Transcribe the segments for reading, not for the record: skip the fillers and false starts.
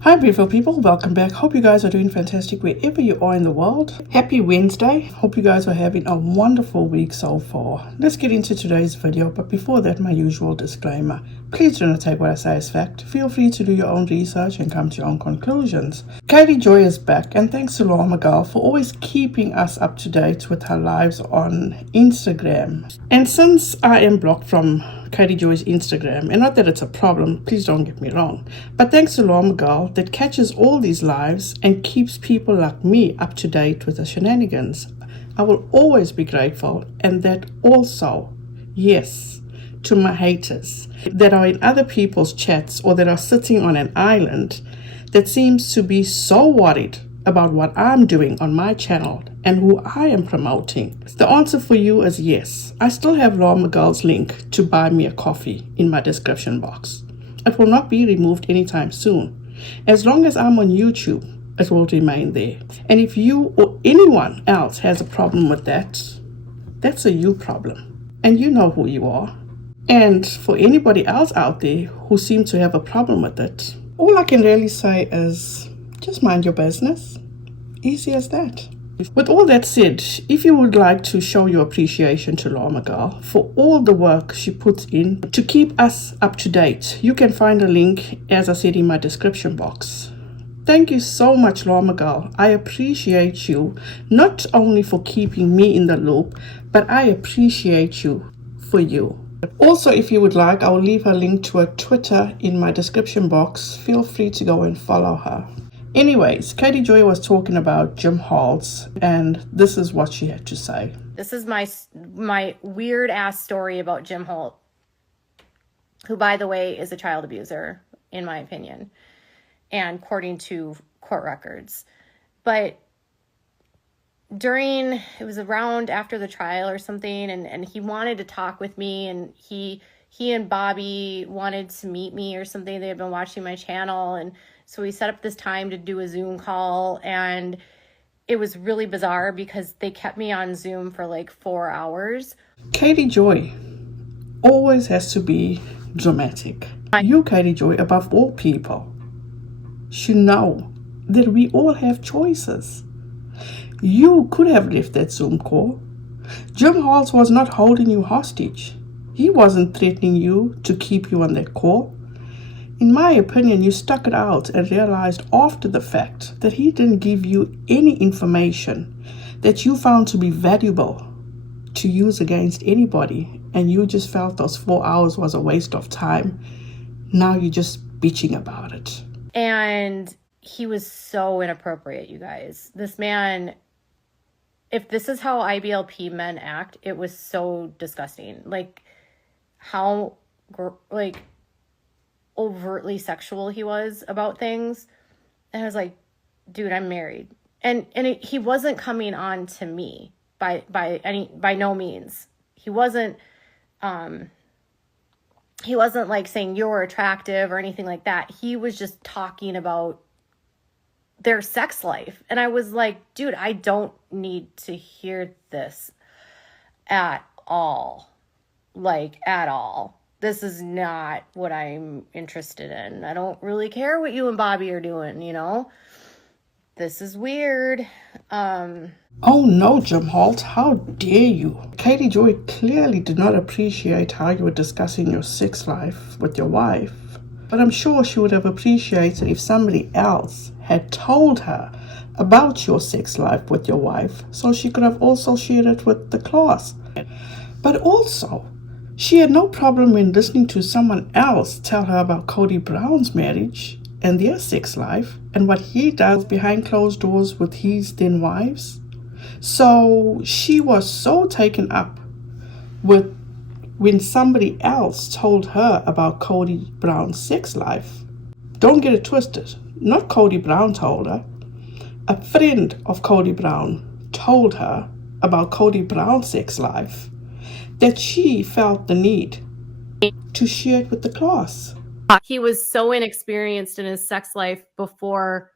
Hi beautiful people, welcome back. Hope you guys are doing fantastic wherever you are in the world. Happy Wednesday. Hope you guys are having a wonderful week so far. Let's get into today's video, but before that, my usual disclaimer. Please do not take what I say as fact. Feel free to do your own research and come to your own conclusions. Kody Joy is back, and thanks to Laura McGill for always keeping us up to date with her lives on Instagram. And since I am blocked from Kody Joy's Instagram, and not that it's a problem, please don't get me wrong, but thanks to Laura McGill that catches all these lives and keeps people like me up to date with the shenanigans, I will always be grateful. And that also, yes, to my haters that are in other people's chats or that are sitting on an island that seems to be so worried about what I'm doing on my channel and who I am promoting. The answer for you is yes. I still have Laura McGill's link to buy me a coffee in my description box. It will not be removed anytime soon. As long as I'm on YouTube, it will remain there. And if you or anyone else has a problem with that, that's a you problem. And you know who you are. And for anybody else out there who seem to have a problem with it, all I can really say is just mind your business. Easy as that. With all that said, if you would like to show your appreciation to Laura McGill for all the work she puts in to keep us up to date, you can find a link, as I said, in my description box. Thank you so much, Laura McGill. I appreciate you not only for keeping me in the loop, but I appreciate you for you. Also, if you would like, I will leave her link to her Twitter in my description box. Feel free to go and follow her. Anyways, Kody Joy was talking about Jim Holt, and this is what she had to say. This is my weird ass story about Jim Holt, who, by the way, is a child abuser, in my opinion, and according to court records. But it was around after the trial or something, and he wanted to talk with me, and he and Bobby wanted to meet me or something. They had been watching my channel, and so we set up this time to do a Zoom call, and it was really bizarre because they kept me on Zoom for like 4 hours. Kody Joy always has to be dramatic. You, Kody Joy, above all people, should know that we all have choices. You could have left that Zoom call. Jim Holt was not holding you hostage. He wasn't threatening you to keep you on that call. In my opinion, you stuck it out and realized after the fact that he didn't give you any information that you found to be valuable to use against anybody, and you just felt those 4 hours was a waste of time. Now you're just bitching about it. And he was so inappropriate, you guys. This man, if this is how IBLP men act, it was so disgusting. Like, how, like, overtly sexual he was about things. And I was like, dude, I'm married. And he wasn't coming on to me by no means. He wasn't like saying you're attractive or anything like that. He was just talking about their sex life. And I was like, dude, I don't need to hear this at all. Like, at all. This is not what I'm interested in. I don't really care what you and Bobby are doing, you know? This is weird. Oh no, Jim Holt, how dare you? Kody Joy clearly did not appreciate how you were discussing your sex life with your wife. But I'm sure she would have appreciated if somebody else had told her about your sex life with your wife, so she could have also shared it with the class. But also, she had no problem when listening to someone else tell her about Kody Brown's marriage and their sex life and what he does behind closed doors with his then wives. So she was so taken up with when somebody else told her about Kody Brown's sex life. Don't get it twisted. Not Kody Brown told her. A friend of Kody Brown told her about Kody Brown's sex life, that she felt the need to share it with the class. He was so inexperienced in his sex life before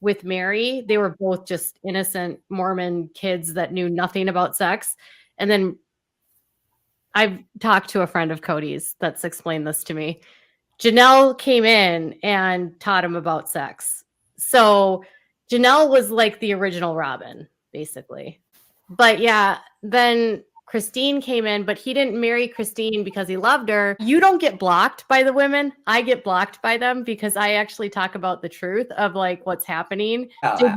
with Mary. They were both just innocent Mormon kids that knew nothing about sex. And then I've talked to a friend of Kody's that's explained this to me. Janelle came in and taught him about sex. So Janelle was like the original Robin, basically. But yeah, then Christine came in, but he didn't marry Christine because he loved her. You don't get blocked by the women. I get blocked by them because I actually talk about the truth of like what's happening. Did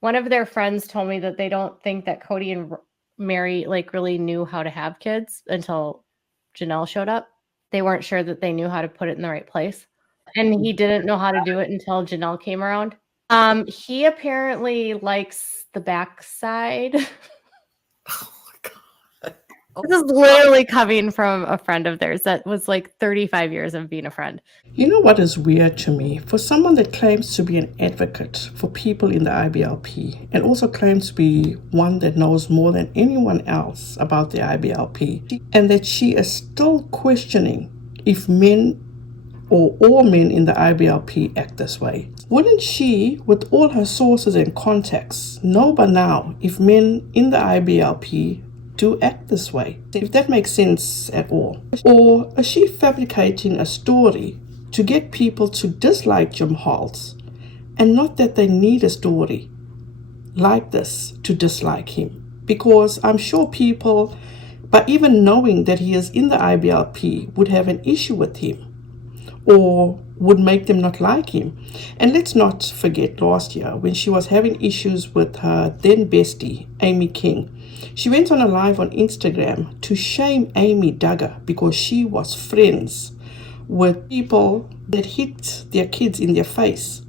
one of their friends told me that they don't think that Kody and Mary like really knew how to have kids until Janelle showed up. They weren't sure that they knew how to put it in the right place. And he didn't know how to do it until Janelle came around. He apparently likes the backside. Oh my God. This is literally coming from a friend of theirs that was like 35 years of being a friend. You know what is weird to me? For someone that claims to be an advocate for people in the IBLP and also claims to be one that knows more than anyone else about the IBLP, and that she is still questioning if men or all men in the IBLP act this way. Wouldn't she, with all her sources and contacts, know by now if men in the IBLP do act this way? If that makes sense at all. Or is she fabricating a story to get people to dislike Jim Holt, and not that they need a story like this to dislike him? Because I'm sure people, by even knowing that he is in the IBLP, would have an issue with him or would make them not like him. And let's not forget last year when she was having issues with her then bestie, Amy King. She went on a live on Instagram to shame Amy Duggar because she was friends with people that hit their kids in their face.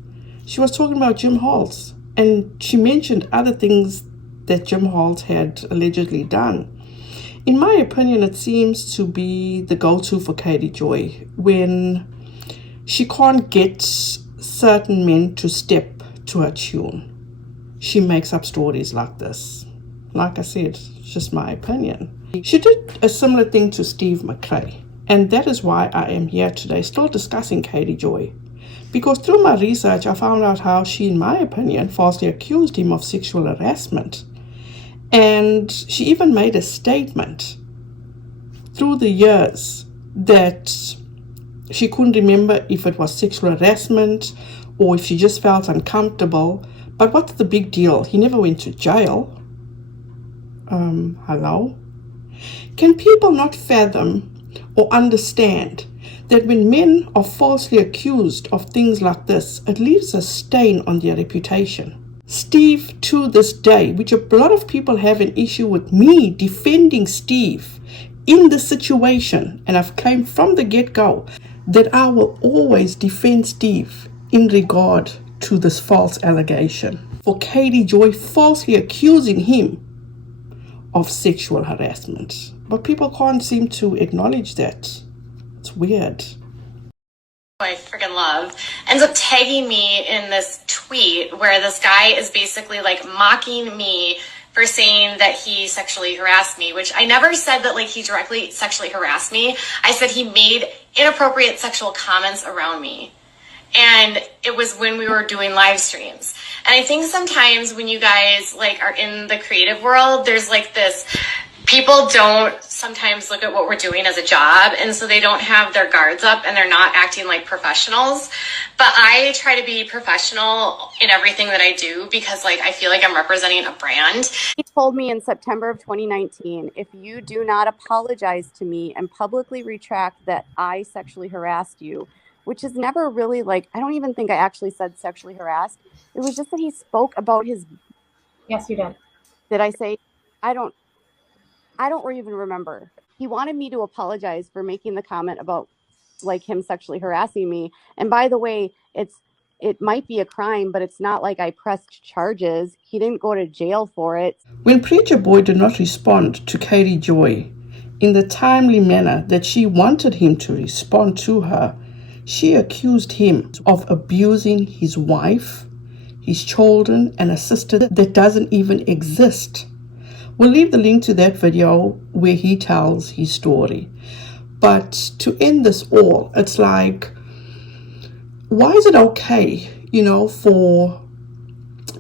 She was talking about Jim Holt, and she mentioned other things that Jim Holt had allegedly done. In my opinion, it seems to be the go-to for Kody Joy when she can't get certain men to step to her tune. She makes up stories like this. Like I said, it's just my opinion. She did a similar thing to Steve McRae, and that is why I am here today still discussing Kody Joy. Because through my research, I found out how she, in my opinion, falsely accused him of sexual harassment. And she even made a statement through the years that she couldn't remember if it was sexual harassment or if she just felt uncomfortable. But what's the big deal? He never went to jail. Hello? Can people not fathom or understand that when men are falsely accused of things like this, it leaves a stain on their reputation? Steve, to this day, which a lot of people have an issue with me defending Steve in this situation, and I've claimed from the get-go that I will always defend Steve in regard to this false allegation. For Kody Joy falsely accusing him of sexual harassment. But people can't seem to acknowledge that. It's weird. I freaking love, ends up tagging me in this tweet where this guy is basically like mocking me for saying that he sexually harassed me, which I never said that like he directly sexually harassed me. I said he made inappropriate sexual comments around me. And it was when we were doing live streams. And I think sometimes when you guys like are in the creative world, there's like this, people don't sometimes look at what we're doing as a job, and so they don't have their guards up and they're not acting like professionals. But I try to be professional in everything that I do because like I feel like I'm representing a brand. He told me in September of 2019, if you do not apologize to me and publicly retract that I sexually harassed you, which is never really like, I don't even think I actually said sexually harassed. It was just that he spoke about his. Yes, you did. Did I say? I don't even remember. He wanted me to apologize for making the comment about like him sexually harassing me. And by the way, it might be a crime, but it's not like I pressed charges. He didn't go to jail for it. When Preacher Boy did not respond to Kody Joy in the timely manner that she wanted him to respond to her, she accused him of abusing his wife, his children, and a sister that doesn't even exist. We'll leave the link to that video where he tells his story. But to end this all, it's like, why is it okay, for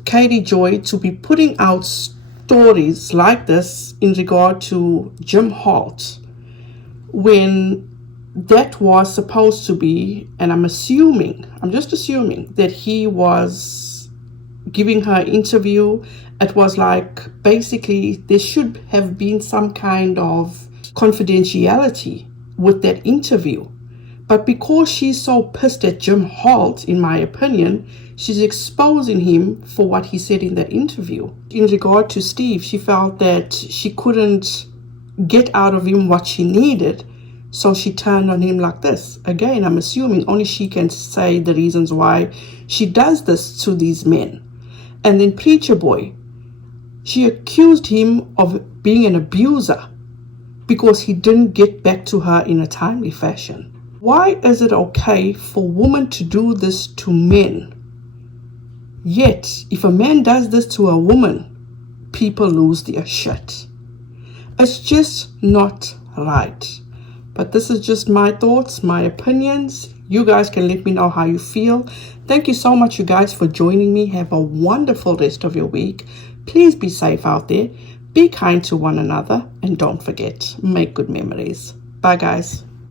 Kody Joy to be putting out stories like this in regard to Jim Holt when that was supposed to be, and I'm just assuming that he was giving her an interview. It was like basically there should have been some kind of confidentiality with that interview. But because she's so pissed at Jim Holt, in my opinion, she's exposing him for what he said in that interview. In regard to Steve, she felt that she couldn't get out of him what she needed, so she turned on him like this. Again, I'm assuming only she can say the reasons why she does this to these men. And then Preacher Boy, she accused him of being an abuser because he didn't get back to her in a timely fashion. Why is it okay for women to do this to men? Yet, if a man does this to a woman, people lose their shit. It's just not right. But this is just my thoughts, my opinions. You guys can let me know how you feel. Thank you so much, you guys, for joining me. Have a wonderful rest of your week. Please be safe out there. Be kind to one another. And don't forget, make good memories. Bye, guys.